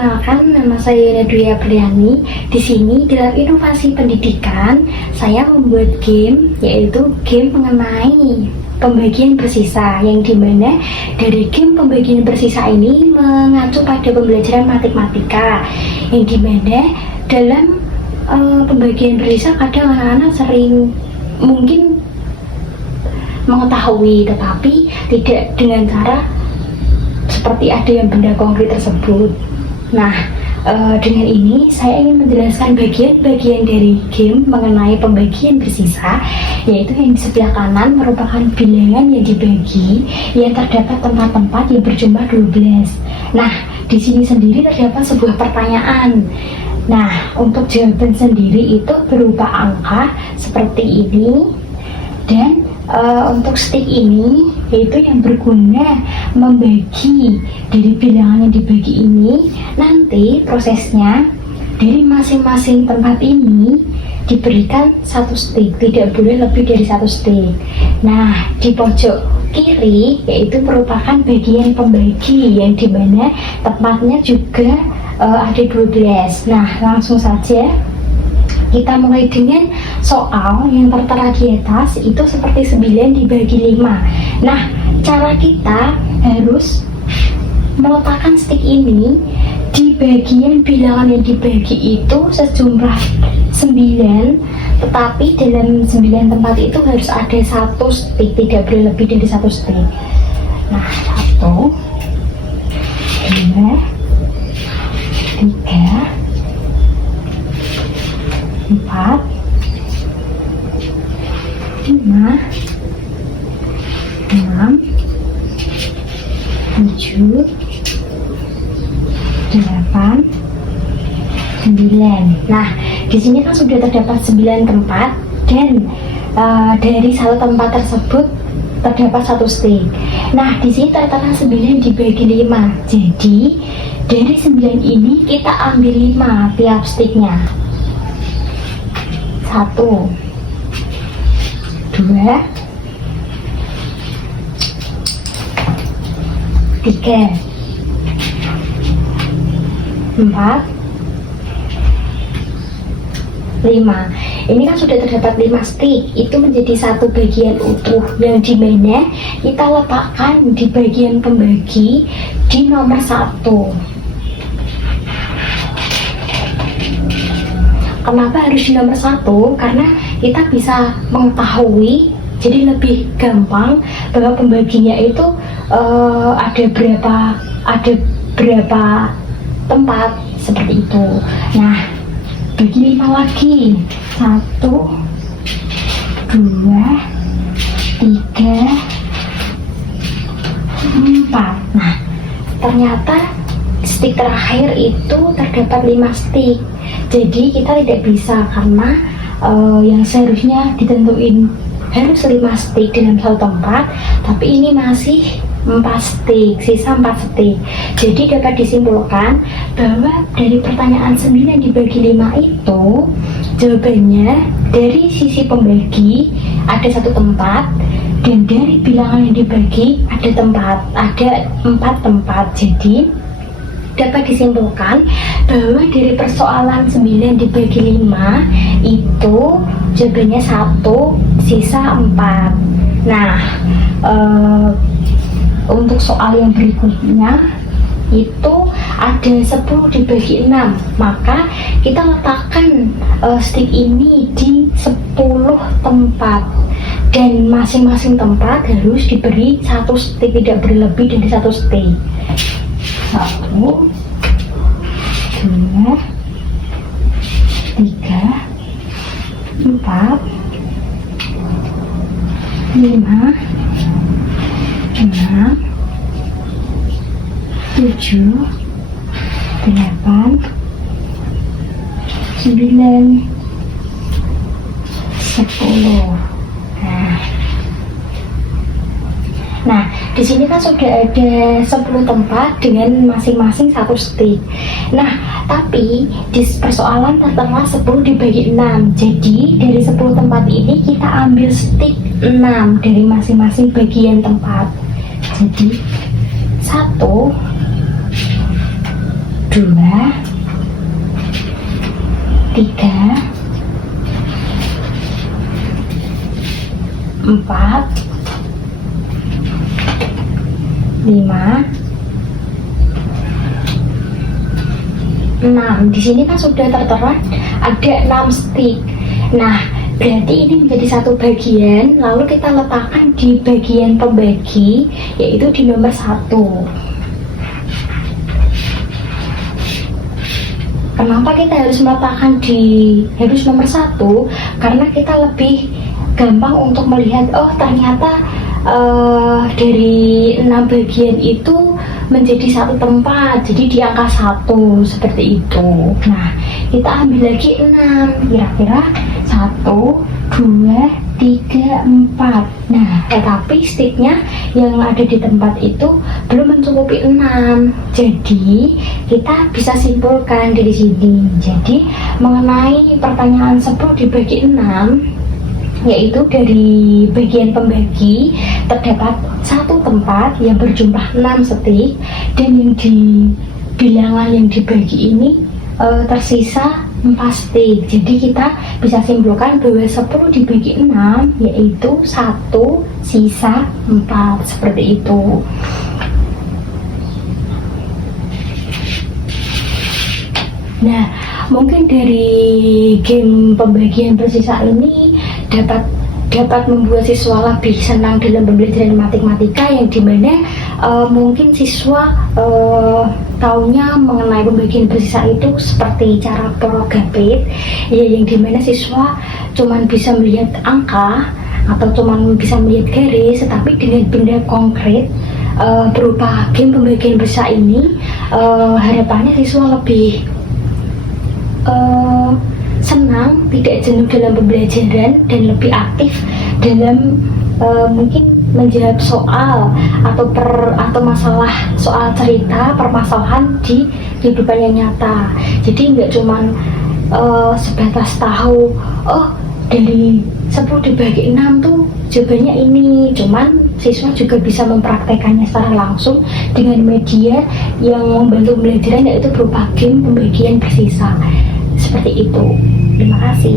Perkenalkan, nama saya Dwi Apriani. Di sini dalam inovasi pendidikan, saya membuat game, yaitu game mengenai pembagian bersisa, yang dimana dari game pembagian bersisa ini mengacu pada pembelajaran matematika, yang dimana dalam pembagian bersisa kadang anak-anak sering mungkin mengetahui, tetapi tidak dengan cara seperti ada yang benda konkret tersebut. Nah, dengan ini saya ingin menjelaskan bagian-bagian dari game mengenai pembagian bersisa, yaitu yang di sebelah kanan merupakan bilangan yang dibagi, yang terdapat tempat-tempat yang berjumlah 12. Nah, di sini sendiri terdapat sebuah pertanyaan. Nah, untuk jawaban sendiri itu berupa angka seperti ini, dan untuk stick ini yaitu yang berguna membagi dari bilangan yang dibagi ini. Nanti prosesnya dari masing-masing tempat ini diberikan satu stick, tidak boleh lebih dari satu stick. Nah, di pojok kiri yaitu merupakan bagian pembagi, yang dimana tempatnya juga ada 12. Nah, langsung saja kita mulai dengan soal yang tertera di atas, itu seperti 9 dibagi 5. Nah, cara kita harus meletakkan stick ini di bagian bilangan yang dibagi itu sejumlah 9, tetapi dalam 9 tempat itu harus ada satu stick, tidak boleh lebih dari satu stick. Nah, 1, 2, 3, 4, 5, 6, 7, 8, 9. Nah, di sini kan sudah terdapat 9 tempat, dan dari satu tempat tersebut terdapat satu stick. Nah, di sini tertera 9 dibagi 5. Jadi dari 9 ini kita ambil 5 tiap sticknya. 1, 2, 3, 4, 5. Ini kan sudah terdapat 5 stick, itu menjadi satu bagian utuh, yang dimana kita letakkan di bagian pembagi di nomor 1. Kenapa harus di nomor 1? Karena kita bisa mengetahui, jadi lebih gampang bahwa pembaginya itu ada berapa tempat, seperti itu. Nah, bagi 5 lagi. 1, 2, 3, 4. Nah, ternyata stick terakhir itu terdapat 5 stick. Jadi kita tidak bisa, karena yang seharusnya ditentuin harus 5 stick dalam satu tempat, tapi ini masih 4 stick, sisa 4 stick. Jadi dapat disimpulkan bahwa dari pertanyaan 9 dibagi 5 itu jawabannya dari sisi pembagi ada satu tempat, dan dari bilangan yang dibagi ada 4 tempat. Jadi dapat disimpulkan bahwa dari persoalan 9 dibagi 5 itu jawabannya 1, sisa 4. Nah, untuk soal yang berikutnya itu ada 10 dibagi 6, maka kita letakkan stick ini di 10 tempat, dan masing-masing tempat harus diberi satu stick, tidak berlebih dari satu stick. 1, 2, 3, 4, 5, 6, 7, 8, 9, 10. Nah, di sini kan sudah ada 10 tempat dengan masing-masing satu stick. Nah, tapi di persoalan tertera 10 dibagi 6. Jadi dari 10 tempat ini kita ambil stick 6 dari masing-masing bagian tempat. Jadi 1, 2, 3, 4, 5, 6. Di sini kan sudah tertera ada 6 stick. Nah, berarti ini menjadi satu bagian, lalu kita letakkan di bagian pembagi, yaitu di nomor 1. Kenapa kita harus meletakkan di harus nomor 1? Karena kita lebih gampang untuk melihat, oh ternyata dari 6 bagian itu menjadi satu tempat, jadi di angka 1 seperti itu. Nah, kita ambil lagi 6, kira-kira 1, 2, 3, 4. Nah, tetapi sticknya yang ada di tempat itu belum mencukupi 6. Jadi kita bisa simpulkan dari sini. Jadi mengenai pertanyaan 10 dibagi 6, yaitu dari bagian pembagi terdapat satu tempat yang berjumlah 6 stick, dan yang di bilangan yang dibagi ini tersisa 4 stick. Jadi kita bisa simpulkan bahwa 10 dibagi 6 yaitu 1, sisa 4, seperti itu. Nah, mungkin dari game pembagian bersisa ini dapat membuat siswa lebih senang dalam pembelajaran matematika, yang dimana mungkin siswa taunya mengenai pembagian bersisa itu seperti cara progapit, ya, yang dimana siswa cuman bisa melihat angka atau cuman bisa melihat garis, tetapi dengan benda konkret berupa game pembagian bersisa ini, harapannya siswa lebih senang, tidak jenuh dalam pembelajaran, dan lebih aktif dalam mungkin menjawab soal atau masalah soal cerita permasalahan di kehidupan yang nyata. Jadi nggak cuman sebatas tahu, oh dari 10 dibagi 6 tuh jawabannya ini, cuman siswa juga bisa mempraktekannya secara langsung dengan media yang membantu pembelajaran, yaitu berupa game pembagian bersisa. Seperti itu. Terima kasih.